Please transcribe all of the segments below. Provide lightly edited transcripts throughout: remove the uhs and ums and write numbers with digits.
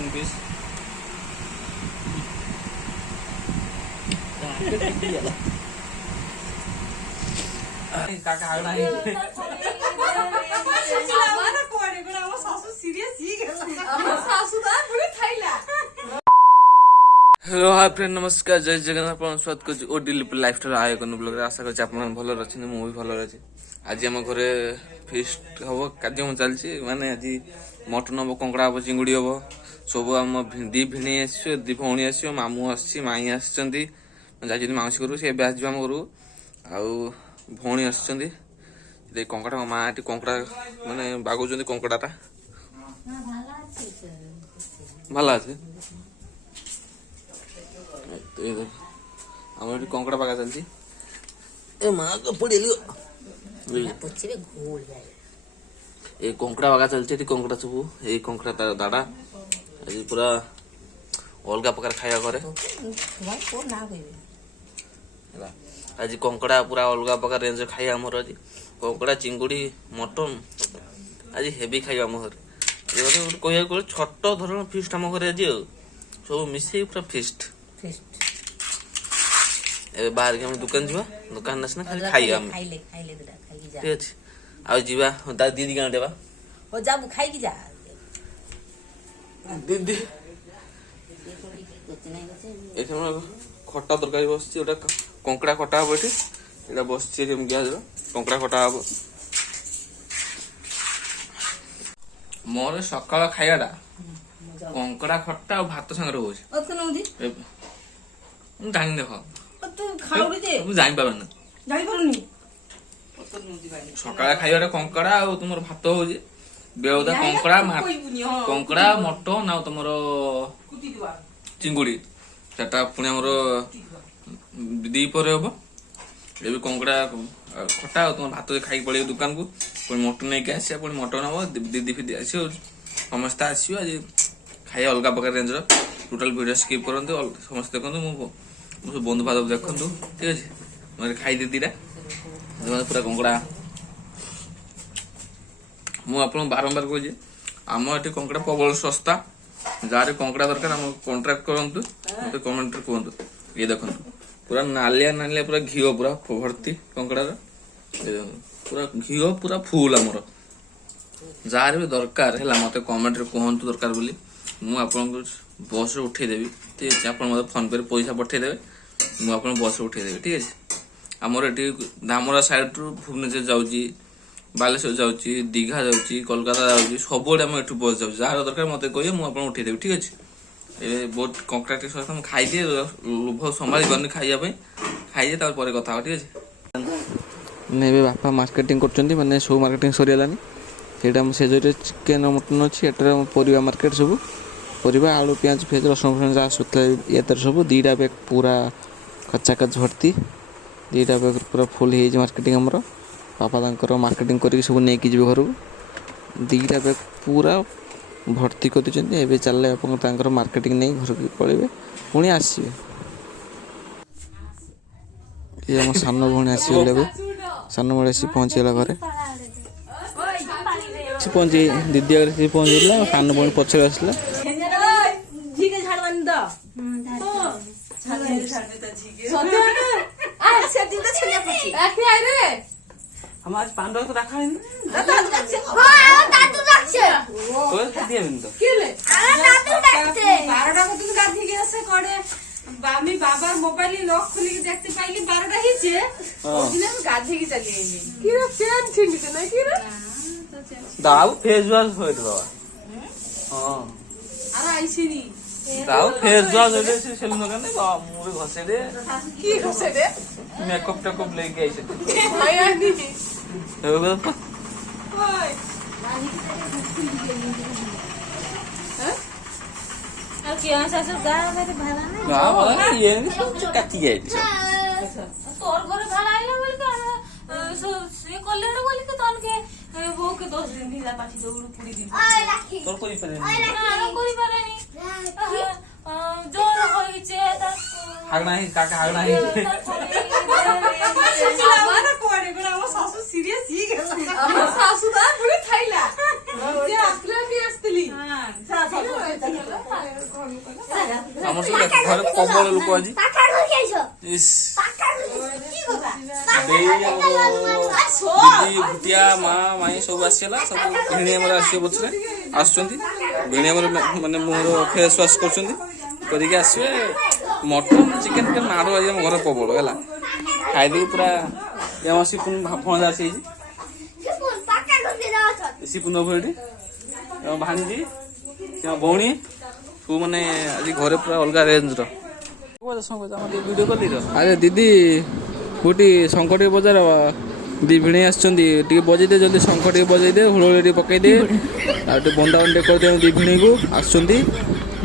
Chicken piece काका आगना है हेलो हाय फ्रेंड नमस्कार जय जगन्नाथ स्वागत कर ओडिल लाइफस्टाइल आय ब्लॉग आशा कर भल अच्छे मुझे भल अच्छे आज आम घर फिस्ट हम कार्यक्रम चलती माने आज मटन हम कंकड़ा हम चिंगुड़ी हम सब आम दी भिणी आस दी भौणी आस मामू आसी माई आसती माउसी करू सी एम घर आउ भौणी आस कंकड़ा माँ ये कंकड़ा माने बागुच कंकड़ाटा भल अच्छे आम कंकड़ा पाका चलती ए माँ को पड़ेली ए कंकड़ा पाका चलती कंकड़ा सब ये कंकड़ा तार दादा आज पूरा अलग प्रकार खाया करे आज कंकड़ा पूरा अलग प्रकार रेंज खाया आमर आज कंकड़ा चिंगुड़ी मटन आज हेवी खाଇବା आम घर कह छोट धरण फिस्ट आम घर आज सब मिसे पूरा फिस्ट बाहर के दुकान जीवा दुकान आसना खाली खाइया ठीक अच्छे आज जीवा दीदी गाँव देवा हो जा खाई जा दीदी खटा तरकारी बस कंकड़ा खटा हम ये बस कंकड़ा खटा हम मोर सकाल खाइबाटा कंकड़ा खट्टा और भात सागर हो जानी देख जानी पारनी सकाल खाइबाटा कंकड़ा और तुम भात हो बेउदा कंकड़ा मटन आ तुम चिंगुड़ी सेटा पुणी आमर दीपर हम ये कंकड़ा खटा और तुम भात खाई पड़े दुकान को पुणी मटन नहीं आस मटन हम दीदी फिदी आस समस्त आस आज खाई अलग प्रकार रेंज टोटाल वीडियो स्किप करते समस्त देखते मो बंधु बांधव देखु ठीक अच्छे मैं खाई दीदी पूरा कंकड़ा मुझे बारंबार कहे आम ये कंकड़ा प्रबल सस्ता जार कंकड़ा दरकार आम कॉन्ट्राक्ट करूँ मत कमेंट कहतु ये देखो पूरा नालिया नालिया पूरा घी पूरा भर्ती कंकड़ा पूरा घी पूरा फुल आमर जार भी दरकार है मत कमेंट कहतु दरकार बोली मुझे बस उठेदेवी ठीक है आप फोन पे पैसा पठेदेवे मुझे बस उठेदेवी ठीक है आमर ये धामरा साइड रू भुवनेश्वर जाऊँगी बालेश्वर जाऊँगी दीघा जाऊँगी कोलकाता जाऊँगी सब आम एठू बस जाऊँ जार दरकार मत कहे मुझे उठेदेवी ठीक अच्छे ये बहुत कंकड़ा सस्ता मुझे खाईदिए लोभ संभाली पानी खाइबा खाइए कथा ठीक अच्छे बापा मार्केटिंग कर सब मार्केटिंग सरीगलानी से जो चिकेन मटन अच्छी एटार परिवा मार्केट सब परिवा आलू पियाज फियाज रसुण फसुण जहाँ आसूला ये सब दीटा बैग पूरा कच्चा कच भर्ती दीटा बैग पूरा फुल हो मार्केटिंग आमर बापा तांकर मार्केटिंग कर सब नहीं जी घर को दीटा बैग पूरा भर्ती कर चलने आप मार्केटिंग नहीं घर को पड़े पुणी आसवे ये आम सान भौणी आसगले सान भौणी आसी पहुँचीगला घरे पहुँची दीदी आगे पहुँचला सान भौणी पछे आसला हम आज पांडव को रखा है ना दादू रखছে कोई दिया बिंदु केले दादू रखছে 12টা को तुम गाधी के से कोडे আমি বাবার মোবাইলে লক খুলে দেখতে পাইলি 12টা হিচে ওদিন আমি গাধি কি চলি আইলি কি রে ফ্যান ছিনিতে না কি রে দাও ফেস ওয়াশ হই তো বাবা হ্যাঁ আর আইছিনি দাও ফেস ওয়াশ হইলে সেলুন দোকানে মুরে ঘষে দে কি ঘষে দে মেকআপ টেকআপ লেগে আইছে ভাই আনি ওই और क्या सासु गाय में भाड़ा नहीं गाय वाला ये नहीं सब काटी जाए तोर घर भाड़ा आइला बोल के सो से कोलेड़ बोल के तन के वो के 10 दिन ढीला पाछी दौड़ पूरी दिन तोर कोई परे नहीं कोई परे नहीं जोर होई छे त हागना ही काका हागना ही हमारा कोड़े बड़ा वो सासु सीरियस ही गेला सासु दा पूरी थाइला जे असले भी असली हां सासु আমার সব ঘরে প্রবল লোক আଜି ইস দেই দিদি ভুটিয়া মা মাই ସବୁ ଆସିଲା ସବୁ ଭିଣେଇ ଆମର ଆସିବେ ପଛରେ ଆସୁଛନ୍ତି ଭିଣେଇ ଆମର ମାନେ ମୁହଁର ଫେସ୍ ୱାସ୍ କରୁଛନ୍ତି କରିକି ଆସିବେ ମଟନ ଚିକେନ ଫିକେନ ମାଡ଼ ଆଜି ଆମ ଘର ପ୍ରବଳ ହେଲା ଖାଇଦେଇକି ପୁରା ସିପୁନ ଭଣଜା ଆସିଯାଇଛି ସିପୁନ ଏଠି ଭାଣିଜି ଭଉଣୀ ସବୁ ମାନେ ଆଜି ଘରେ ପୁରା ଅଲଗା ରେଞ୍ଜର ଭିଡ଼ିଓ କଲି ଆରେ ଦିଦି କୋଉଠି ଶଙ୍ଖ ଟିକେ ବଜାର ଦି ଭିଣେଇ ଆସିଛନ୍ତି ଟିକେ ବଜେଇଦେ ଜଲ୍ଦି ଶଙ୍ଖ ଟିକେ ବଜେଇଦେ ହୁଳହୁଳି ଟିକେ ପକେଇଦେ ଆଉ ଟିକେ ବନ୍ଦାବନ୍ଦି ଟିକେ କରିଦେ ଦି ଭିଣେଇକୁ ଆସୁଛନ୍ତି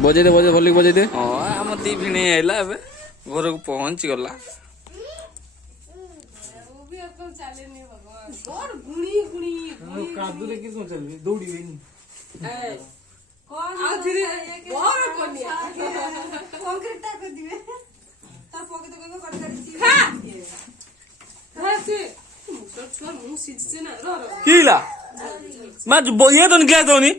ବଜେଇଦେ ଭଲକି ବଜେଇଦେ ହଁ ଆମ ଦି ଭିଣେଇ ଆଇଲା ଏବେ ଘରକୁ ପହଞ୍ଚି ଗଲା କାଦୁରେ କି ଚାଲିବି ଦୌଡ଼ିବେନି কিলা মা ইয়ে তো গ্লাস দৌনি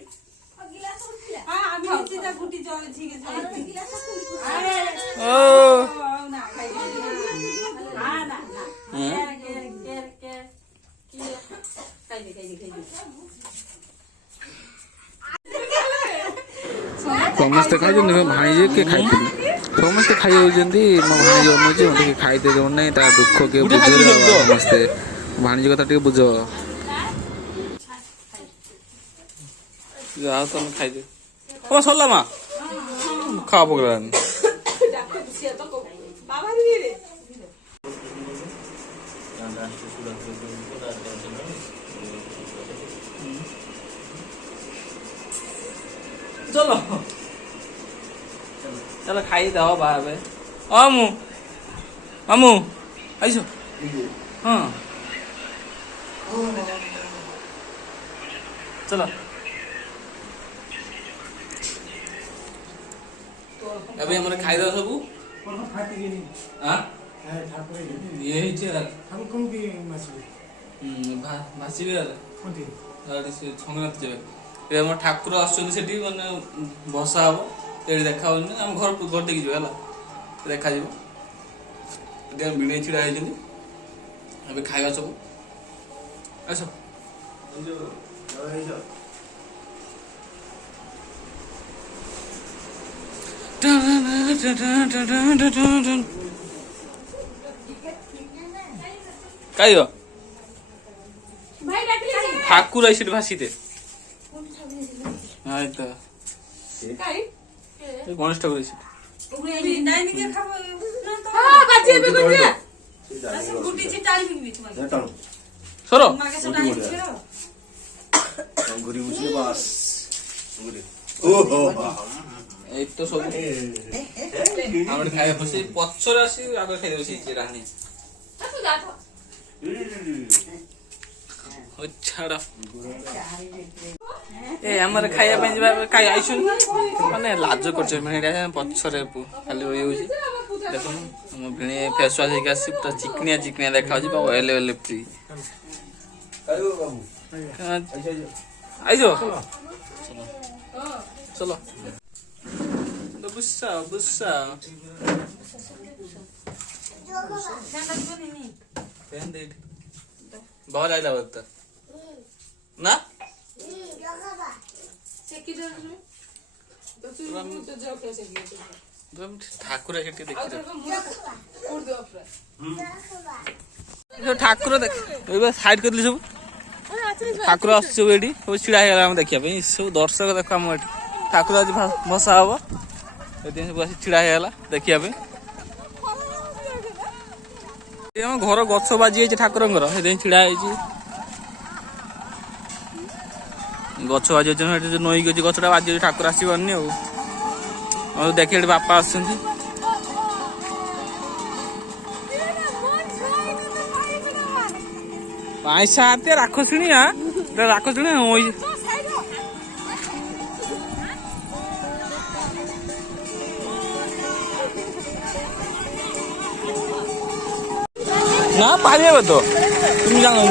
ସମସ୍ତେ ଖାଇଛନ୍ତି ଭାଣିଜି କିଏ ଖାଇଥିଲି ସମସ୍ତେ ଖାଇଯାଉଛନ୍ତି ମୋ ଭାଣିଜି ଅନଉଛି ମତେ କିଏ ଖାଇତେ ଦେଉନାହିଁ ତା ଦୁଃଖ କିଏ ବୁଝେଇ ସମସ୍ତେ ଭାଣିଜି କଥା ଟିକେ ବୁଝ ଯାହା ତମେ ଖାଇଦେ ହଁ ସରିଲା ମା ଖାଅ ପକେଇଲାନି চলো চলো খাই দাও বাবে আমু আইসো হ্যাঁ চলো ଏବେ ଆମର ଖାଇଦବା ସବୁ ଇଏ ହେଇଛି ଭାସିବେ ଛଙ୍ଗନାଥ ଯିବେ ଏବେ ଆମର ଠାକୁର ଆସୁଛନ୍ତି ସେଠି ମାନେ ବସା ହବ ଏଠି ଦେଖା ହଉନି ଆମ ଘର ଦେଇକି ଯିବ ହେଲା ଦେଖାଯିବ ଏଠି ଆମେ ଭିଣେଇ ଛିଡ଼ା ହେଇଛନ୍ତି ଏବେ ଖାଇବା ସବୁ ଆସ ଖାଇବ ଠାକୁର ସେଠି ଭାସିতে গণেশ ঠাকুর সরো এই তো সব আমরা খাই বসে পছরে আসি আগে খাই বসেছি রানী ଛାଡ଼ ଏ ଆମର ଖାଇବା ପାଇଁ ଯିବା ଖାଇ ଆଇସୁନି ମାନେ ଲାଜ କରୁଛ ଭିଣେଇଟା ପଛରେ ଖାଲି ଇଏ ହଉଛି ଦେଖୁନ ଆମ ଭିଣେଇ ଫେସ୍ ୱାସ୍ ହେଇକି ଆସି ପୁରା ଚିକଣିଆ ଚିକଣିଆ ଦେଖାଯାଉଛି ବା oil oil free ଆଇଛ ଚଲ Bussa Bussa fan ଦେ बहुत आइला बता ना ठाकुर ठाकुर देख साइड कर सब ठाकुर आस सब ये छिड़ा है देखा सब दर्शक देख आम ये ठाकुर आज भसा हम सब छिड़ा है देखा घर गछ बाजी ठाकुर छिड़ा गछ बाजी नई गई गछटा बाजी ठाकुर आसपारनी देखिए बापा आस राक्षसी राक्षसी ना पारे तो तुम जानो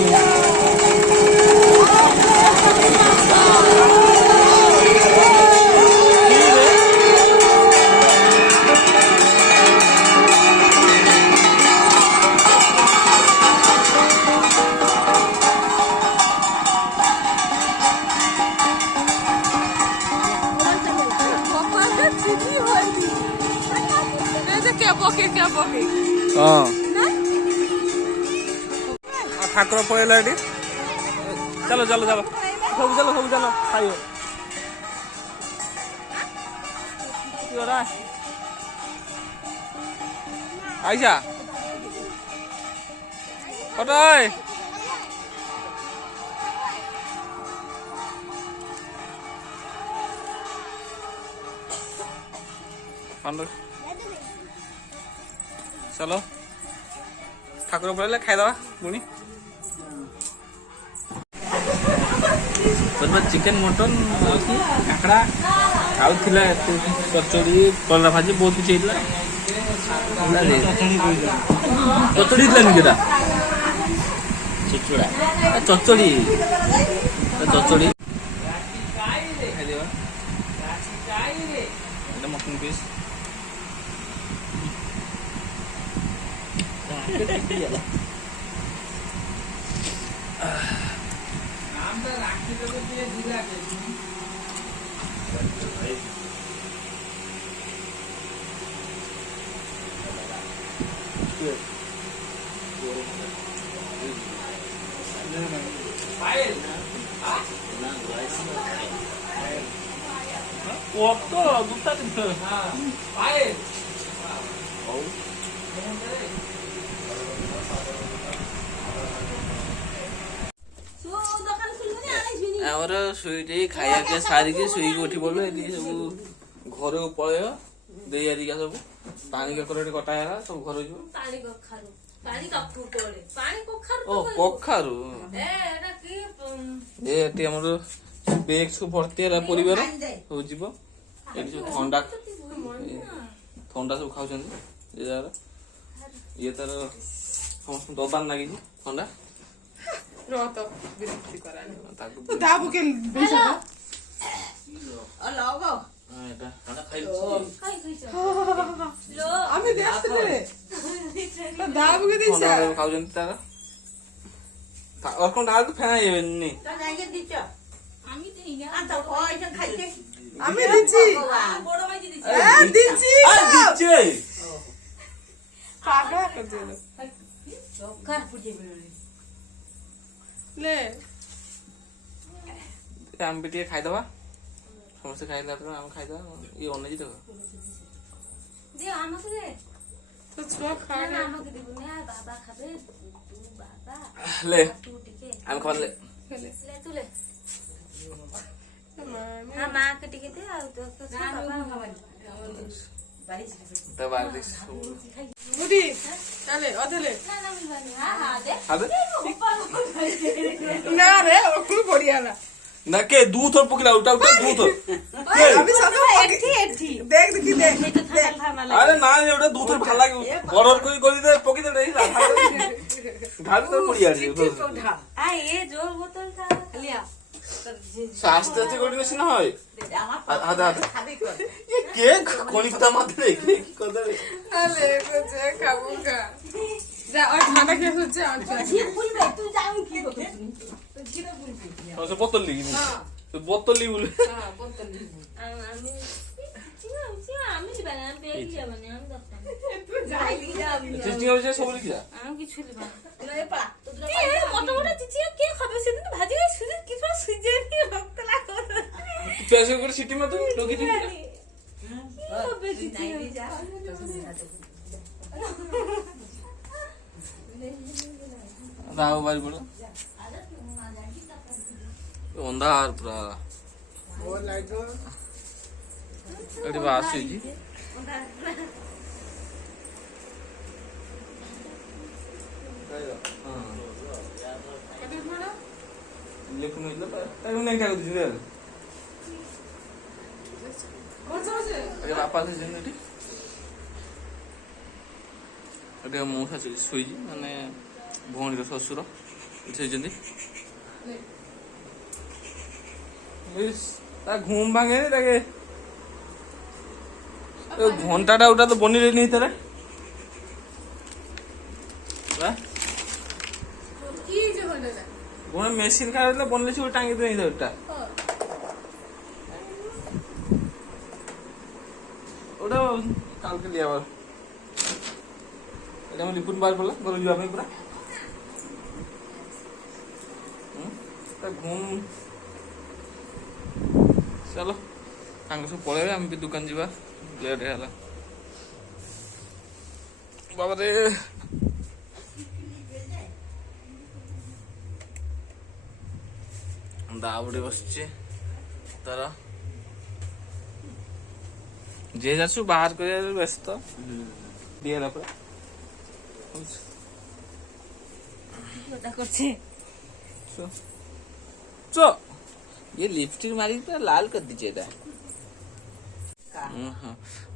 ଠାକୁର ପଳେଇଲା ଏଠି। ଚାଲ ଚାଲ ଚାଲ ସବୁ ଚାଲ ସବୁ ଚାଲ ଖାଇବ। ଆଇସା କଟାই चलो ठाकुर पड़े खाईदे पुणी चिकेन मटन काकड़ा आउ कचोड़ी कलरा भाजी बहुत किसी चचड़ी निजेटा चिचुड़ा चचड़ी चचड़ी मटन पीस 없어 못하는데 아예 ଆମର ଶୋଇଟି ଖାଇବା ପିଇବା ସାରିକି ଶୋଇକି ଉଠି ପଡିଲୁ। ଏଠି ସବୁ ଘରକୁ ପଳେଇବ ଦେଇ ଆରିକା ସବୁ ପାଣି କାକର ଏଠି କଟା ହେଲା ସବୁ ଘରକୁ ଯିବ। କଖାରୁ ଏଠି ଆମର ବେଗ ସବୁ ଭର୍ତ୍ତି ହେଲା ପରିବାର ସବୁ ଯିବ। ଏଠି ସବୁ ଥଣ୍ଡା ସବୁ ଖାଉଛନ୍ତି। ଇଏ ତାର ସମସ୍ତଙ୍କୁ ଦବାର ଲାଗିଛି ଥଣ୍ଡା। ଖାଉଛନ୍ତି ତାର କଣ ଡାକୁ ଫେଣା ହେଇବେନି। ଆମେ ବି ଟିକେ ଖାଇଦବା ସମସ୍ତେ ଖାଇଲା ଆମେ ଖାଇଦବା। ଇଏ ଅନେଇଛି ଦେଖ ले हम खा ले तू ले हां मां के टिके दे आ तो तब बारिश मुडी चले अधले हां दे ना रे ओकु बढ़िया ना ना के दूध और पकला उठा उठा दूध अभी सब एठी देख देखी देख अरे ना एटा दूध और भाला के बरर कोई कर दे पकी दे रही ढाल तो बढ़िया रे आ ये जोर बोतल था लिया शास्त्र से कोडी मशीन होय आधा ये के कोनी पता मत रे के कर दे अले कुछ खाऊंगा जा और खाना के सोचे और ये फूल भाई तू जाऊं की हो और से बोतल ली हां तो बोतल ली बोले हां बोतल ली আমি আমি বানান পেয়ে গিয়ে মানে আমি দস্তা तू जाई जा চিচিং হইছে সব লিখি যা আমি কিছু লিবা ले पड़ा এ মোটা মোটা চিচিয়া কে খাবে সেদিন ভাজি সুজি কিছু সুজি নি রক্ত লাগো पैसे ऊपर सिटी में तो लोगी थी হবে চিচিয়া যা राव बारी बोलो अंधार पूरा वो लागो एडी बास हुई जी कदे बड़ा लेकिन इल्ला टाइम नहीं क्या कुछ दे कौन सा से अरे बापा से जिंदगी अरे मौसा सुई माने भौणी शशुर ସେଇଛନ୍ତି ତା ଘୁମ ଭାଙ୍ଗେନି ତାକେ ଘଣ୍ଟାଟା ওটা তো বনি রেনি ভিতরে की जो होले ना কোন মেশিন খারাপ বনলে সে টাঙ্গি দিয়ে ওটা কালকে লিয়ে আবার এটা আমি লিপুন বার পড়লাম ঘরে যাওয়া ପାଇଁ পুরা ତା ଘୁମ ଚାଲ ତାଙ୍କ ସବୁ ପଳେଇବେ ଆମେ ବି ଦୋକାନ ଯିବା ଲେଟ୍ ହେଲା ବାବାରେ ଦାଉଡ଼ି ବସିଛି ତାର ଯିଏ ଯାଛୁ ବାହାର କରିବା ବ୍ୟସ୍ତ দিয়ে না পুরা ওটা করছে চো ये लिपस्टिक मारी पूरा लाल कर दीजिए এটা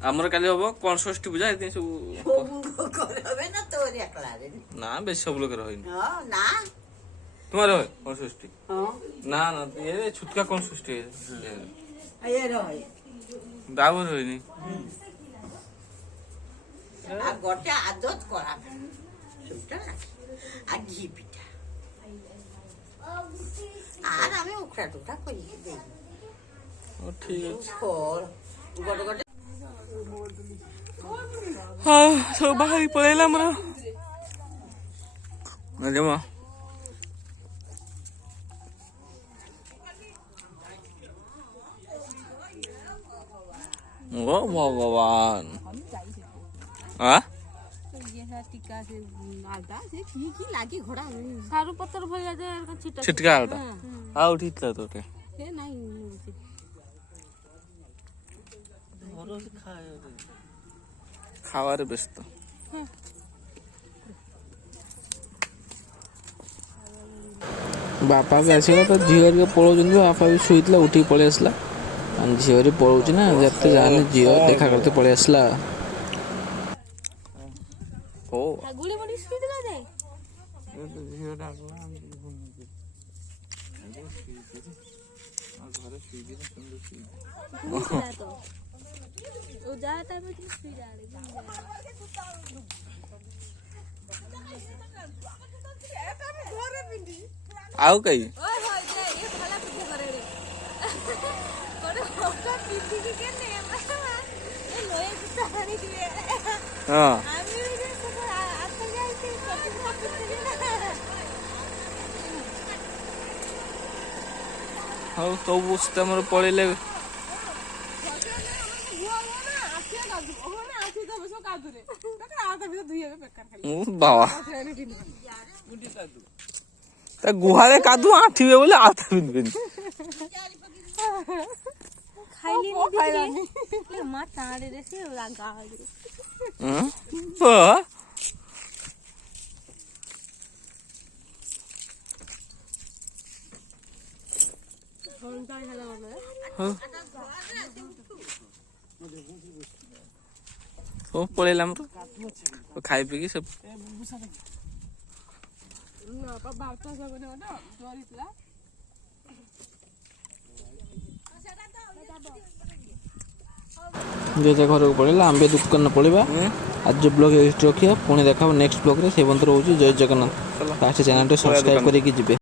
ଆମର କାଲି ହବ କଣ ଷଷ୍ଠୀ ପୂଜା ଏଥିପାଇଁ ସବୁ হবে না তোর একলা রে ନା ବେଶୀ ସବୁ ଲୋକର ହଇନି না তোমার হয় কোন ষষ্ঠী হ্যাঁ না না ये ছুটকা কোন ষষ্ঠী এ রয় দাবর হয়নি আর গোটা আদত করা শুনটা আর ঘি পিঠা আর আমি উখড়া টুকরা করি দেই ও ঠিক আছে ফল গোটা গোটা হ্যাঁ সব বাহারি পড়াইলাম আমরা না যেমন ও ভগবান হ্যাঁ সারু পত্র ভরিয়া যায় ছিটা छिटका आलता आउ उठितला तो ते खावारे व्यस्त बापा भी आसिला तो झीवर के पळौचंदी बापा भी शुईतला उठी पळे आसला आणि झीवरी पळौची ना जत्ते जाने झीव देखा करते पळे आसला हो গুলি মুড়ি স্পিড দে ও যা তারপর কি স্পিড আরে आउ कई ওই হয় যে এ ভালা পিঠে করে রে করে ওটা পিঠে কি কেনে এ লয়ে দিতে হানি দিয়ে हां আমি ওই যে আত্মা যাইছি কতটা পিঠে না हाउ तो बुझते हमर पळेले बाबा ता गुहाळे कादू आठिबे बोले आता बिन খাইলি নি দিলি মা টাড়ে রেছে ওরা গাড়ি ओ पळेलाम तो खाई पी सब जे घर को पड़ेगा आम दुकान पड़ेगा आज जो ब्लॉग रखिए पुणी देखा नेक्स्ट ब्लॉग रे से बंतर होची जय जगन्नाथ लास्ट चैनल सब्सक्राइब करके जिबे।